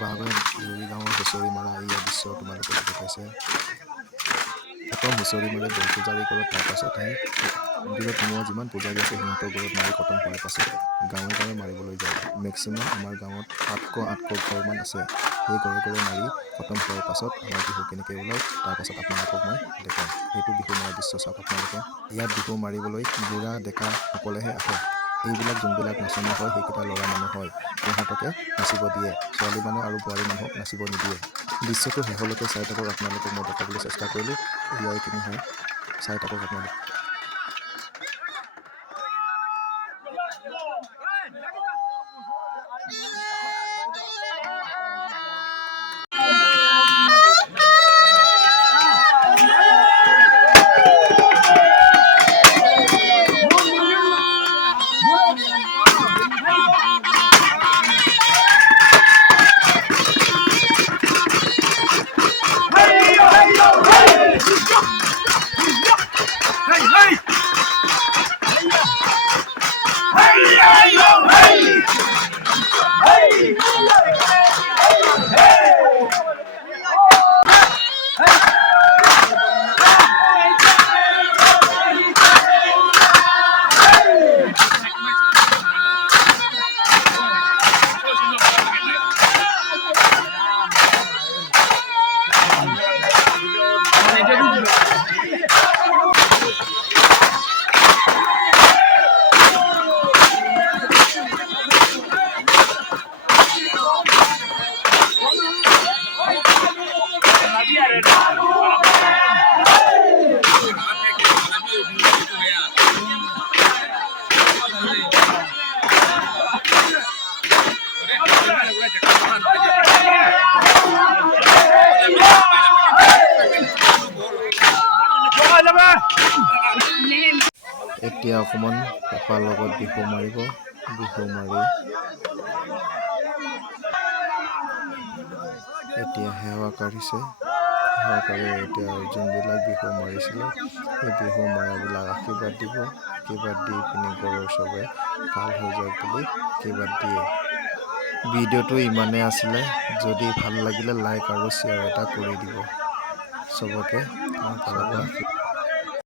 বাগৰ জুৰি গাঁৱৰ হুঁচৰি মাৰা এই দৃশ্য তোমালোকে দেখি পাইছে। প্ৰথম হুঁচৰি মাৰে দৌল পূজাৰী ঘৰত, তাৰপাছত আহি দূৰত সোমোৱা যিমান পূজাৰী আছে সিহঁতৰ ঘৰত মাৰি খতম হোৱাৰ পাছত গাঁৱে গাঁৱে মাৰিবলৈ যায়। মেক্সিমাম আমাৰ গাঁৱত 800 ঘৰমান আছে। সেই ঘৰে ঘৰে মাৰি খতম হোৱাৰ পাছত আমাৰ বিহু কেনেকৈ ওলায় তাৰপাছত আপোনালোকক মই দেখাম। সেইটো বিহু মৰা দৃশ্য চাওক আপোনালোকে। ইয়াত বিহু মাৰিবলৈ বুঢ়া ডেকা সকলেহে আহে। এইবিলাক যোনবিলাক নাচনি হয় সেইকেইটা ল'ৰা মানুহ হয়, সিহঁতকে নাচিব দিয়ে, ছোৱালী মানুহ আৰু বোৱাৰী মানুহক নাচিব নিদিয়ে। দৃশ্যটো শেষলৈকে চাই থাকক, আপোনালোকক মই দেখাবলৈ চেষ্টা কৰিলোঁ। এইখিনি হয়, চাই থাকক আপোনালোক। এতিয়া অকণমান পেপাৰ লগত বিহু মাৰিব। বিহু মাৰি এতিয়া সেৱা কাঢ়িছে। সেৱা কাঢ়ি এতিয়া যোনবিলাক বিহু মাৰিছিলে সেই বিহু মাৰাবিলাক আশীৰ্বাদ দিব। আশীৰ্বাদ দি পিনি ঘৰৰ চবে ভাল হৈ যাওক বুলি আশীৰ্বাদ দিয়ে। ভিডিঅ'টো ইমানেই আছিলে, যদি ভাল লাগিলে লাইক আৰু শ্বেয়াৰ এটা কৰি দিব। চবকে মোৰ ফালৰ পৰা